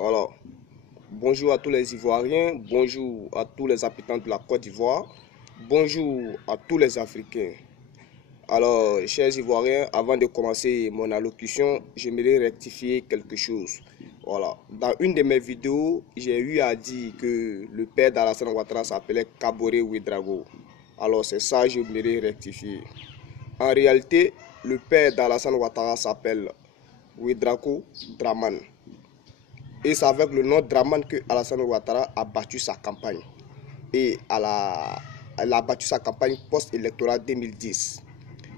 Voilà. Bonjour à tous les Ivoiriens, bonjour à tous les habitants de la Côte d'Ivoire, bonjour à tous les Africains. Alors, chers Ivoiriens, avant de commencer mon allocution, j'aimerais rectifier quelque chose. Voilà. Dans une de mes vidéos, j'ai eu à dire que le père d'Alassane Ouattara s'appelait Kaboré Ouédraogo. Alors, c'est ça que j'aimerais rectifier. En réalité, le père d'Alassane Ouattara s'appelle Ouédraogo Dramane. Et c'est avec le nom Dramane que Alassane Ouattara a battu sa campagne. Et elle a battu sa campagne post-électorale 2010.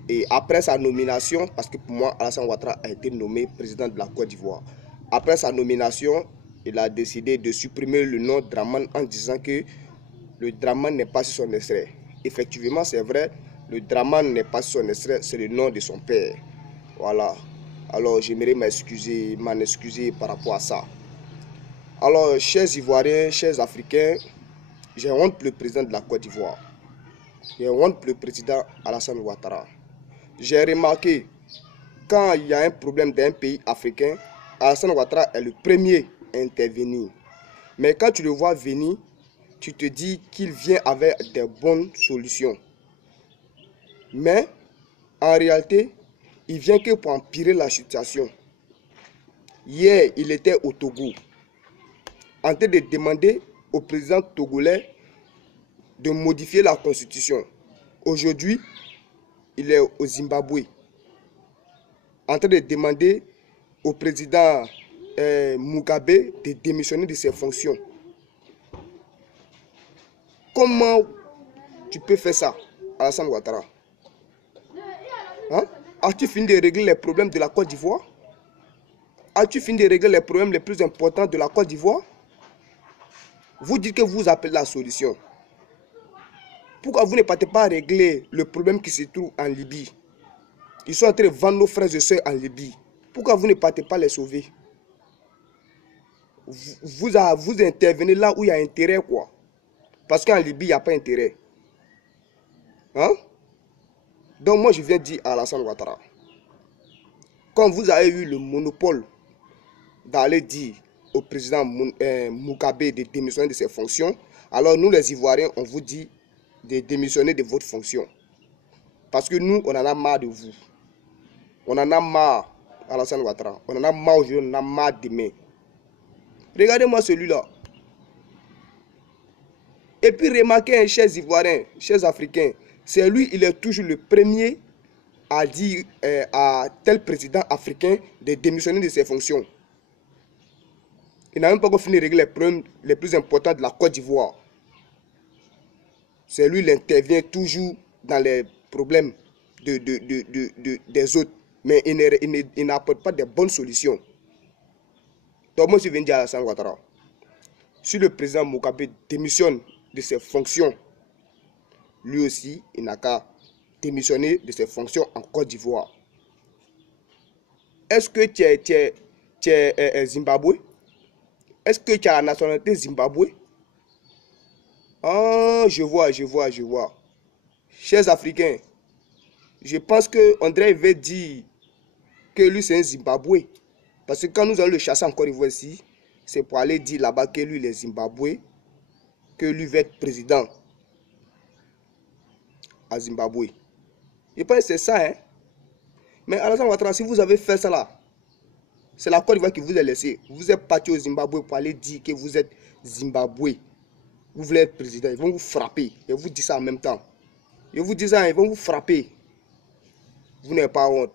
Et après sa nomination, parce que pour moi, Alassane Ouattara a été nommé président de la Côte d'Ivoire. Après sa nomination, il a décidé de supprimer le nom Dramane en disant que le Dramane n'est pas sur son extrait. Effectivement, c'est vrai, le Dramane n'est pas sur son extrait, c'est le nom de son père. Voilà. Alors, j'aimerais m'en excuser par rapport à ça. Alors, chers Ivoiriens, chers Africains, j'ai honte pour le président de la Côte d'Ivoire. J'ai honte pour le président Alassane Ouattara. J'ai remarqué, quand il y a un problème d'un pays africain, Alassane Ouattara est le premier à intervenir. Mais quand tu le vois venir, tu te dis qu'il vient avec des bonnes solutions. Mais, en réalité, il vient que pour empirer la situation. Hier, il était au Togo, en train de demander au président togolais de modifier la constitution. Aujourd'hui, il est au Zimbabwe, en train de demander au président Mugabe de démissionner de ses fonctions. Comment tu peux faire ça, Alassane Ouattara? Hein? As-tu fini de régler les problèmes de la Côte d'Ivoire? As-tu fini de régler les problèmes les plus importants de la Côte d'Ivoire? Vous dites que vous appelez la solution. Pourquoi vous ne partez pas régler le problème qui se trouve en Libye? Ils sont en train de vendre nos frères et sœurs en Libye. Pourquoi vous ne partez pas les sauver? Vous intervenez là où il y a intérêt, quoi. Parce qu'en Libye, il n'y a pas intérêt. Hein? Donc moi, je viens dire à Alassane Ouattara, quand vous avez eu le monopole d'aller dire au président Mugabe de démissionner de ses fonctions, alors nous, les Ivoiriens, on vous dit de démissionner de votre fonction. Parce que nous, on en a marre de vous. On en a marre, Alassane Ouattara. On en a marre aujourd'hui, on en a marre demain. Regardez-moi celui-là. Et puis remarquez, chers Ivoiriens, chers Africains, c'est lui, il est toujours le premier à dire à tel président africain de démissionner de ses fonctions. Il n'a même pas encore fini de régler les problèmes les plus importants de la Côte d'Ivoire. C'est lui qui intervient toujours dans les problèmes des autres. Mais il n'apporte pas de bonnes solutions. Donc moi, je viens dire à Alassane Ouattara, si le président Mugabe démissionne de ses fonctions, lui aussi, il n'a qu'à démissionner de ses fonctions en Côte d'Ivoire. Est-ce que tu es Zimbabwe? Est-ce que tu as la nationalité Zimbabwe? Ah, je vois. Chers Africains, je pense que André veut dire que lui c'est un Zimbabwe. Parce que quand nous allons le chasser en Côte d'Ivoire ici, c'est pour aller dire là-bas que lui il est Zimbabwe, que lui veut être président à Zimbabwe. Je pense que c'est ça, hein. Mais Alassane Ouattara, si vous avez fait ça là, c'est la Côte d'Ivoire qui vous a laissé. Vous êtes parti au Zimbabwe pour aller dire que vous êtes Zimbabwe. Vous voulez être président, ils vont vous frapper. Je vous dis ça en même temps. Je vous dis ça, ils vont vous frapper. Vous n'avez pas honte.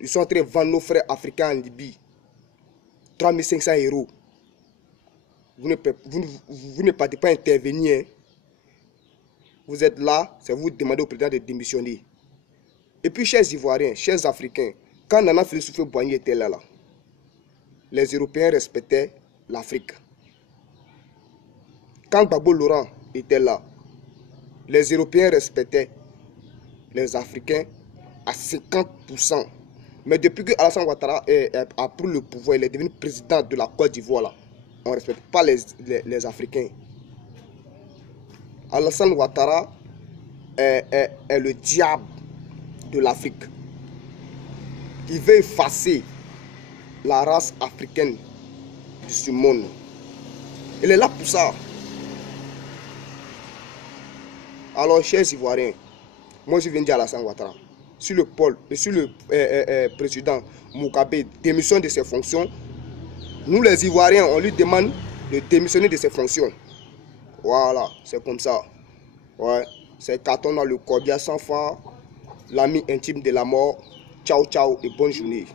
Ils sont en train de vendre nos frères africains en Libye. 3500 €. Vous ne partez pas intervenir. Hein. Vous êtes là, c'est vous demander au président de démissionner. Et puis, chers Ivoiriens, chers Africains, quand Nana Félix Houphouët-Boigny était là, les Européens respectaient l'Afrique. Quand Gbagbo Laurent était là, les Européens respectaient les Africains à 50%. Mais depuis que Alassane Ouattara a pris le pouvoir, il est devenu président de la Côte d'Ivoire, là, on ne respecte pas les Africains. Alassane Ouattara est le diable de l'Afrique. Il veut effacer la race africaine de ce monde. Il est là pour ça. Alors, chers Ivoiriens, moi je viens de dire à Alassane Ouattara, sur le président Mugabe démissionne de ses fonctions, nous les Ivoiriens, on lui demande de démissionner de ses fonctions. Voilà, c'est comme ça. Ouais, c'est carton dans le cordial sans phare, l'ami intime de la mort. Ciao, ciao et bonne journée.